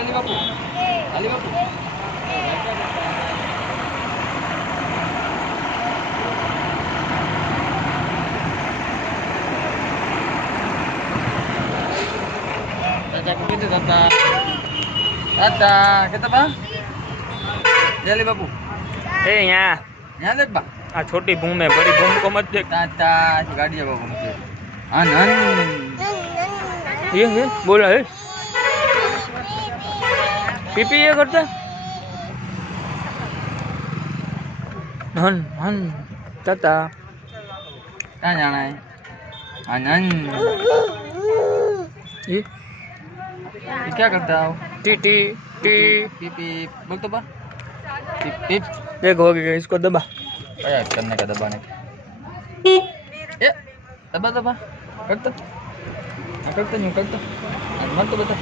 अली बापू अली बापू चाचा को कितने चाचा चाचा कितना बा अली बापू ए यहाँ यहाँ देख बा आ छोटी बूम है, बड़ी बूम को मत देख। चाचा गाड़ी है बाबू मुझे हाँ नन ये बोला है पीपी ये करता हन हन चाचा कहाँ जाना है आनंद ये क्या करता हो T T T P P बोल तो बा पिप पिप देख हो गया, इसको दबा। क्या करने का दबाने ये दबा दबा करता करता नहीं करता मत तो बता